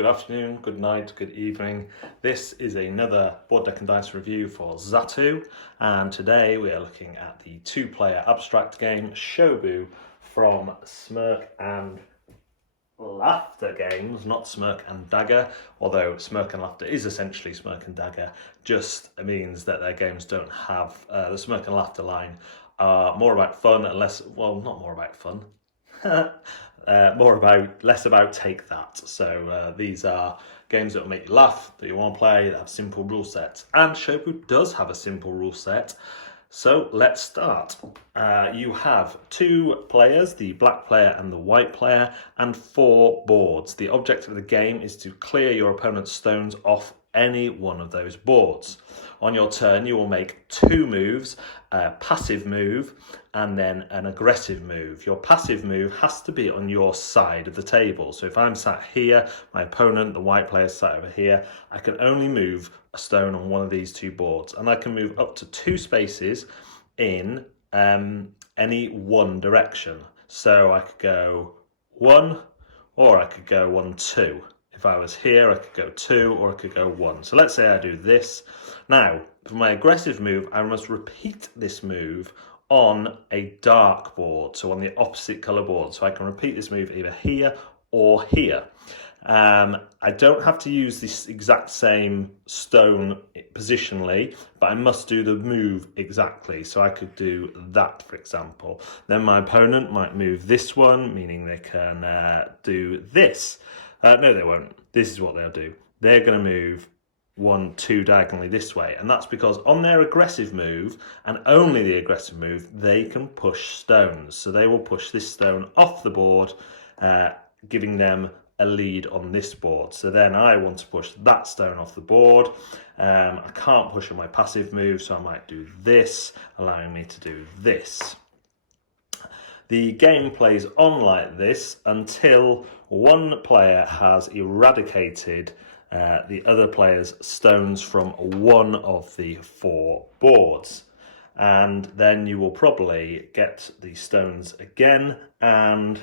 good afternoon, good night, good evening. This is another board deck and dice review for Zatu, and today we are looking at the two-player abstract game Shobu from Smirk&Laughter games, not Smirk&Dagger, although Smirk&Laughter is essentially Smirk&Dagger, just means that their games don't have the Smirk&Laughter line are more about fun and less, well, not more about fun. Less about take that. So these are games that will make you laugh, that you want to play, that have simple rule sets. And Shobu does have a simple rule set. So let's start. You have two players, the black player and the white player, and 4 boards. The objective of the game is to clear your opponent's stones off any one of those boards. On your turn, you will make 2 moves, a passive move and then an aggressive move. Your passive move has to be on your side of the table. So if I'm sat here, my opponent, the white player, is sat over here, I can only move a stone on one of these 2 boards. And I can move up to 2 spaces in any one direction. So I could go 1 or I could go 1, 2. If I was here, I could go 2 or I could go 1. So let's say I do this. Now, for my aggressive move, I must repeat this move on a dark board, so on the opposite colour board. So I can repeat this move either here or here. I don't have to use this exact same stone positionally, but I must do the move exactly. So I could do that, for example. Then my opponent might move this one, meaning they can do this. No, they won't. This is what they'll do. They're going to move 1, 2 diagonally this way. And that's because on their aggressive move, and only the aggressive move, they can push stones. So they will push this stone off the board, giving them a lead on this board. So then I want to push that stone off the board. I can't push on my passive move, so I might do this, allowing me to do this. The game plays on like this until one player has eradicated the other player's stones from one of the 4 boards. And then you will probably get the stones again and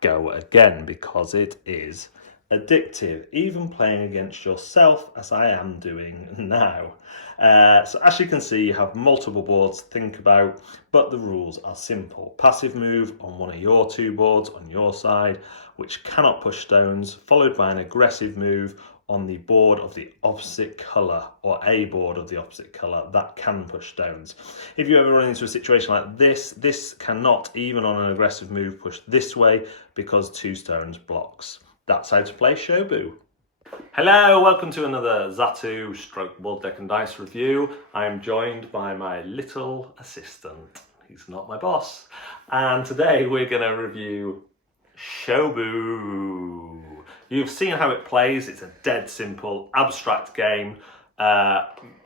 go again, because it is addictive, even playing against yourself, as I am doing now. So as you can see, you have multiple boards to think about, but the rules are simple. Passive move on one of your 2 boards on your side, which cannot push stones, followed by an aggressive move on the board of the opposite colour, or a board of the opposite colour that can push stones. If you ever run into a situation like this cannot, even on an aggressive move, push this way because 2 stones blocks. That's how to play Shobu. Hello, welcome to another Zatu stroke board deck and dice review. I'm joined by my little assistant. He's not my boss. And today we're going to review Shobu. You've seen how it plays. It's a dead simple abstract game.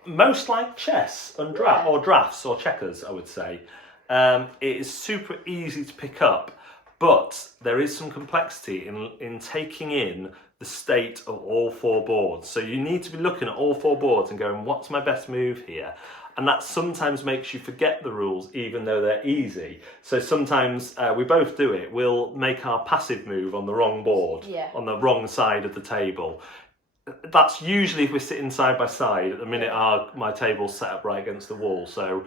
Most like chess and drafts or checkers, I would say. It is super easy to pick up, but there is some complexity in taking in the state of all 4 boards. So you need to be looking at all 4 boards and going, what's my best move here? And that sometimes makes you forget the rules, even though they're easy. So sometimes we both do it. We'll make our passive move on the wrong board, on the wrong side of the table. That's usually if we're sitting side by side. At the minute, my table's set up right against the wall. So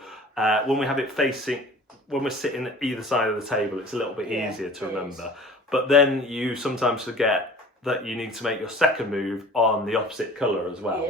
when we have it facing, when we're sitting either side of the table, it's a little bit easier to remember. But then you sometimes forget that you need to make your second move on the opposite colour as well.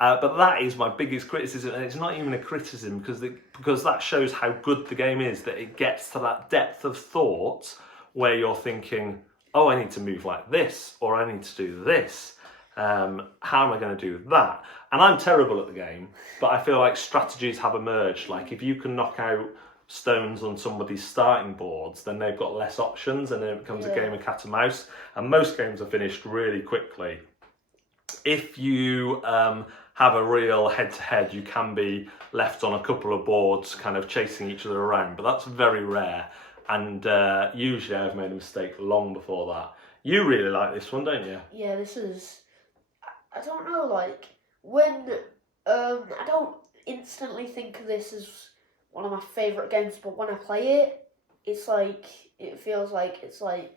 But that is my biggest criticism, and it's not even a criticism because that shows how good the game is, that it gets to that depth of thought where you're thinking, oh, I need to move like this, or I need to do this. How am I going to do that? And I'm terrible at the game, but I feel like strategies have emerged. Like if you can knock out stones on somebody's starting boards, then they've got less options, and then it becomes a game of cat and mouse. And most games are finished really quickly. If you have a real head-to-head, you can be left on a couple of boards kind of chasing each other around, but that's very rare. And usually I've made a mistake long before that. You really like this one, don't you? Yeah, this is... I don't know, like, when... I don't instantly think of this as one of my favourite games, but when I play it, it's like, it feels like it's like,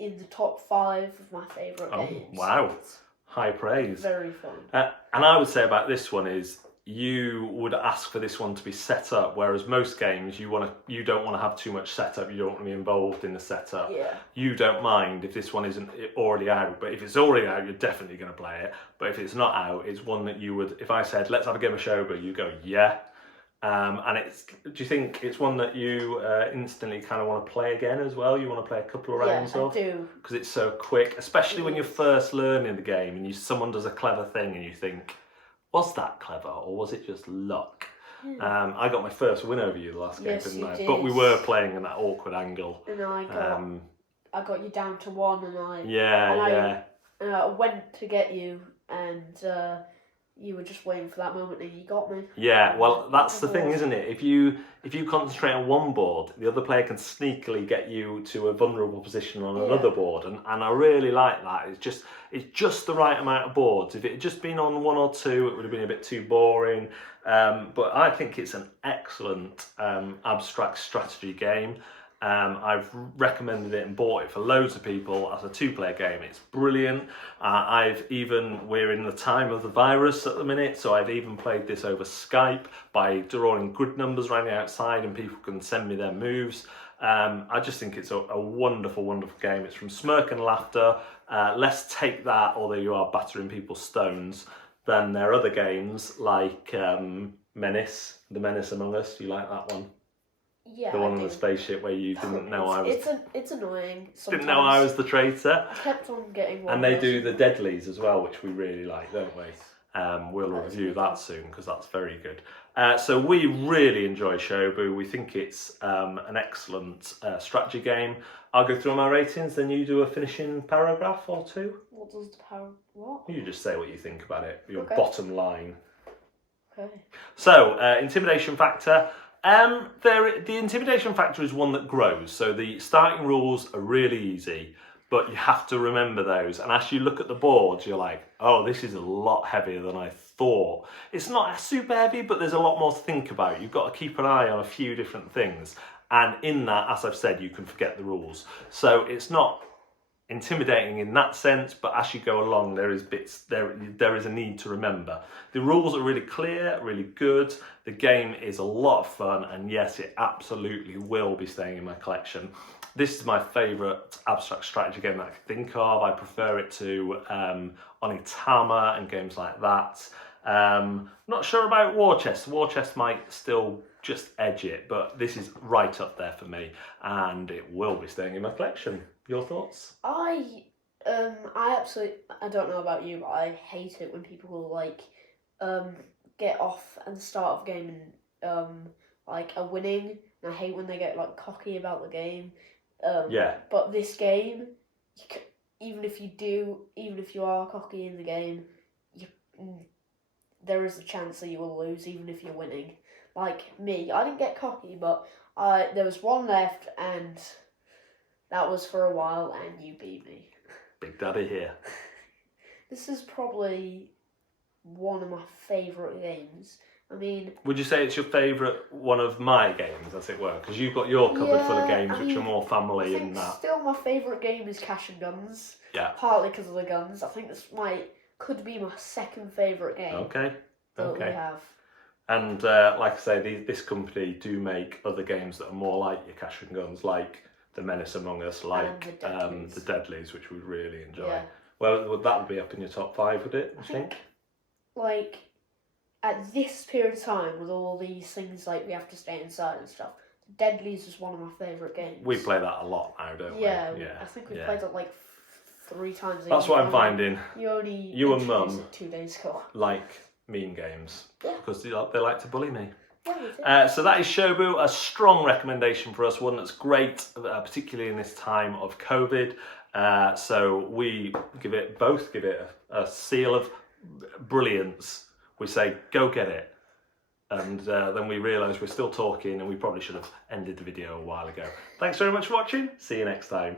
in the top 5 of my favourite games. Wow. It's High praise. very fun. And I would say about this one is you would ask for this one to be set up, whereas most games you don't want to have too much setup. You don't want to be involved in the setup. Yeah. You don't mind if this one isn't already out, but if it's already out, you're definitely going to play it. But if it's not out, it's one that you would. If I said let's have a game of Shobu, you go yeah. And do you think it's one that you instantly kind of want to play again as well? You want to play a couple of rounds of? Yeah, I do. Because it's so quick, especially when you're first learning the game and someone does a clever thing and you think, was that clever or was it just luck? Yeah. I got my first win over you the last game, Yes, didn't you I? did. But we were playing in that awkward angle. And I got you down to 1, and I went to get you, and you were just waiting for that moment, and you got me. Yeah, well, that's the thing, isn't it? If you concentrate on one board, the other player can sneakily get you to a vulnerable position on another board, and I really like that. It's just the right amount of boards. If it had just been on 1 or 2, it would have been a bit too boring. But I think it's an excellent abstract strategy game. I've recommended it and bought it for loads of people as a 2-player game. It's brilliant. We're in the time of the virus at the minute, so I've even played this over Skype by drawing grid numbers around the outside, and people can send me their moves. I just think it's a wonderful, wonderful game. It's from Smirk&Laughter. Less take that, although you are battering people's stones, than their other games like Menace, The Menace Among Us. You like that one? Yeah, the one on the spaceship where you didn't know I was. It's annoying. Sometimes. Didn't know I was the traitor. I kept on getting one. And they do the Deadlies as well, which we really like, don't we? We'll review that soon because that's very good. So we really enjoy Shobu. We think it's an excellent strategy game. I'll go through my ratings, then you do a finishing paragraph or 2. What does the power? What? You just say what you think about it. Your Okay. bottom line. Okay. So intimidation factor. The intimidation factor is one that grows. So the starting rules are really easy, but you have to remember those. And as you look at the boards, you're like, oh, this is a lot heavier than I thought. It's not super heavy, but there's a lot more to think about. You've got to keep an eye on a few different things. And in that, as I've said, you can forget the rules. So it's not intimidating in that sense, but as you go along, there is a need to remember. The rules are really clear, really good. The game is a lot of fun, and yes, it absolutely will be staying in my collection. This is my favourite abstract strategy game that I can think of. I prefer it to Onitama and games like that. Not sure about War Chest. War Chest might still just edge it, but this is right up there for me, and it will be staying in my collection. Your thoughts? I don't know about you, but I hate it when people will get off at the start of the game and are winning. And I hate when they get cocky about the game. Yeah. But this game, even if you are cocky in the game, there is a chance that you will lose, even if you're winning. Like me, I didn't get cocky, but there was one left, and that was for a while, and you beat me. Big Daddy here. This is probably one of my favourite games. I mean... Would you say it's your favourite one of my games, as it were? Because you've got your cupboard full of games which are more family and that. Still my favourite game is Cash and Guns. Yeah. Partly because of the guns. I think this could be my second favourite game. Okay. That we have. And like I say, this company do make other games that are more like your Cash and Guns, like The Menace Among Us, like the Deadlies, which we really enjoy. Yeah. Well, that would be up in your top 5, would it? I think. At this period of time, with all these things we have to stay inside and stuff, Deadlies is one of my favourite games. We play that a lot now, don't we? Yeah. I think we played it 3 times. That's what I'm finding. You and Mum 2 days ago. Like mean games. Yeah. Because they like to bully me. Yeah, so that is Shobu, a strong recommendation for us, one that's great, particularly in this time of COVID. So we both give it a seal of brilliance. We say, go get it. And then we realise we're still talking and we probably should have ended the video a while ago. Thanks very much for watching. See you next time.